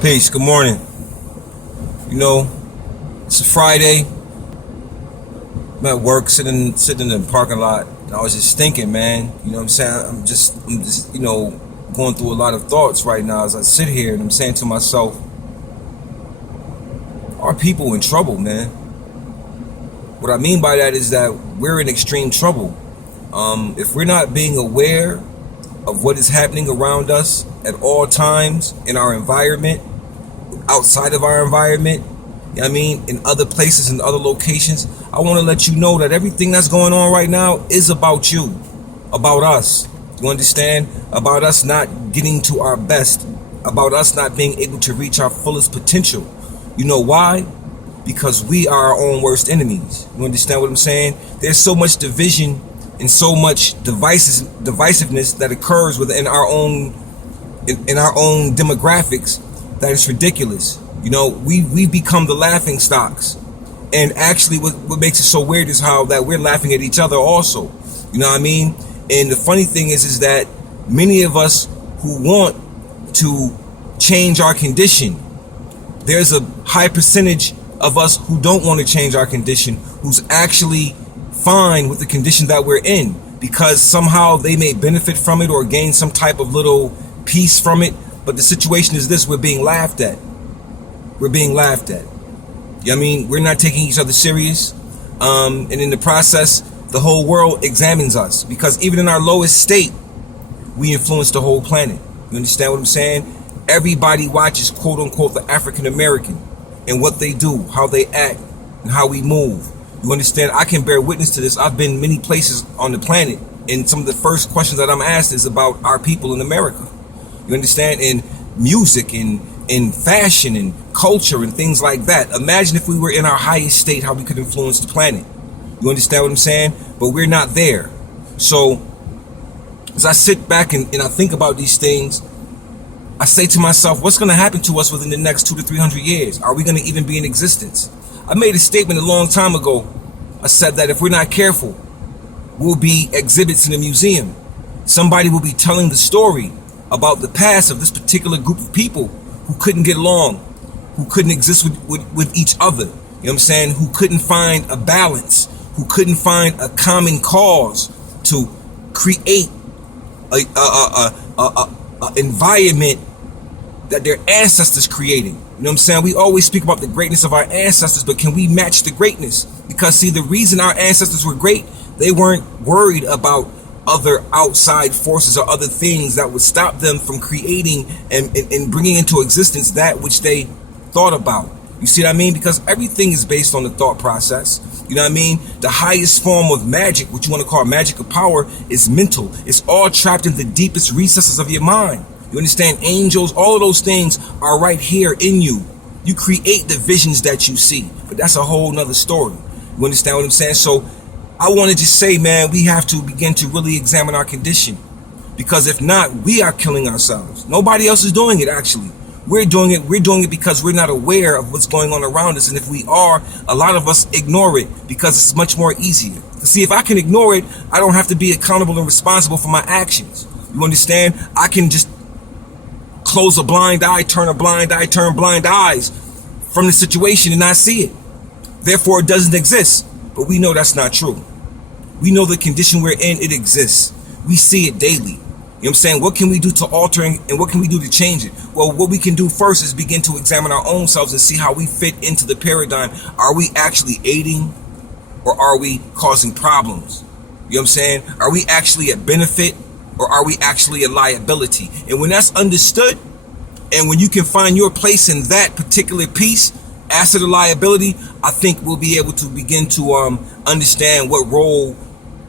Peace. Good morning. You know, it's a Friday. I'm at work, sitting in the parking lot, and I was just thinking, man. You know what I'm saying? I'm just, going through a lot of thoughts right now as I sit here, and I'm saying to myself, "Are people in trouble, man?" What I mean by that is that we're in extreme trouble. If we're not being aware of what is happening around us at all times in our environment, outside of our environment, you know what I mean, in other places, in other locations, I want to let you know that everything that's going on right now is about you, about us. You understand? About us not getting to our best, about us not being able to reach our fullest potential. You know why? Because we are our own worst enemies. You understand what I'm saying? There's so much division and so much divisiveness that occurs within our own in our own demographics that is ridiculous. You know, we become the laughing stocks. And actually what makes it so weird is how that we're laughing at each other also. You know what I mean? And the funny thing is that many of us who want to change our condition, there's a high percentage of us who don't want to change our condition, who's actually fine with the condition that we're in, because somehow they may benefit from it or gain some type of little piece from it. But the situation is this: we're being laughed at. We're being laughed at. You know what I mean? We're not taking each other serious. And in the process, the whole world examines us, because even in our lowest state, we influence the whole planet. You understand what I'm saying? Everybody watches, quote unquote, the African American and what they do, how they act, and how we move. You understand? I can bear witness to this. I've been many places on the planet, and some of the first questions that I'm asked is about our people in America. You understand? In music and in fashion and culture and things like that. Imagine if we were in our highest state, how we could influence the planet. You understand what I'm saying? But we're not there. So as I sit back and I think about these things, I say to myself, what's going to happen to us within the next 200 to 300 years? Are we going to even be in existence? I made a statement a long time ago. I said that if we're not careful, we'll be exhibits in a museum. Somebody will be telling the story about the past of this particular group of people who couldn't get along, who couldn't exist with each other. You know what I'm saying? Who couldn't find a balance, who couldn't find a common cause to create a environment that their ancestors created. You know what I'm saying? We always speak about the greatness of our ancestors, but can we match the greatness? Because see, the reason our ancestors were great, they weren't worried about other outside forces or other things that would stop them from creating and bringing into existence that which they thought about. You see what I mean? Because everything is based on the thought process. You know what I mean? The highest form of magic, what you want to call magic of power, is mental. It's all trapped in the deepest recesses of your mind. You understand? Angels, all of those things are right here in you. You create the visions that you see, but that's a whole nother story. You understand what I'm saying? So I want to just say, man, we have to begin to really examine our condition, because if not, we are killing ourselves. Nobody else is doing it, actually. We're doing it because we're not aware of what's going on around us. And if we are, a lot of us ignore it because it's much more easier. See, if I can ignore it, I don't have to be accountable and responsible for my actions. You understand? I can just close a blind eye, turn blind eyes from the situation and not see it. Therefore, it doesn't exist. But we know that's not true. We know the condition we're in, it exists. We see it daily. You know what I'm saying? What can we do to alter and what can we do to change it? Well, what we can do first is begin to examine our own selves and see how we fit into the paradigm. Are we actually aiding, or are we causing problems? You know what I'm saying? Are we actually a benefit, or are we actually a liability? And when that's understood, and when you can find your place in that particular piece, asset or liability, I think we'll be able to begin to understand what role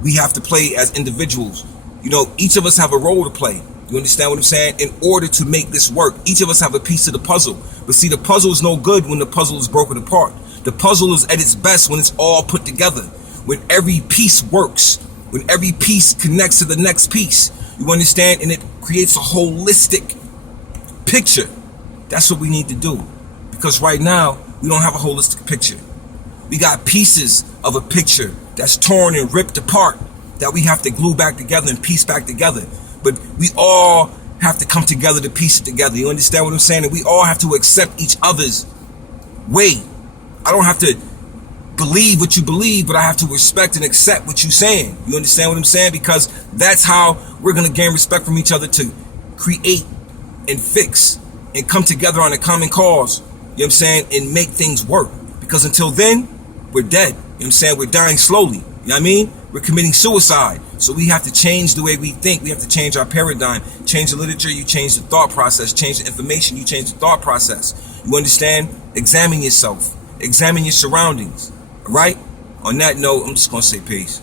we have to play as individuals. You know, each of us have a role to play. You understand what I'm saying? In order to make this work, each of us have a piece of the puzzle. But see, the puzzle is no good when the puzzle is broken apart. The puzzle is at its best when it's all put together, when every piece works, when every piece connects to the next piece. You understand? And it creates a holistic picture. That's what we need to do. Because right now, we don't have a holistic picture. We got pieces of a picture that's torn and ripped apart that we have to glue back together and piece back together. But we all have to come together to piece it together. You understand what I'm saying? And we all have to accept each other's way. I don't have to believe what you believe, but I have to respect and accept what you're saying. You understand what I'm saying? Because that's how we're going to gain respect from each other to create and fix and come together on a common cause. You know what I'm saying? And make things work. Because until then, we're dead. You know what I'm saying? We're dying slowly. You know what I mean? We're committing suicide. So we have to change the way we think. We have to change our paradigm. Change the literature, you change the thought process. Change the information, you change the thought process. You understand? Examine yourself. Examine your surroundings. All right? On that note, I'm just going to say peace.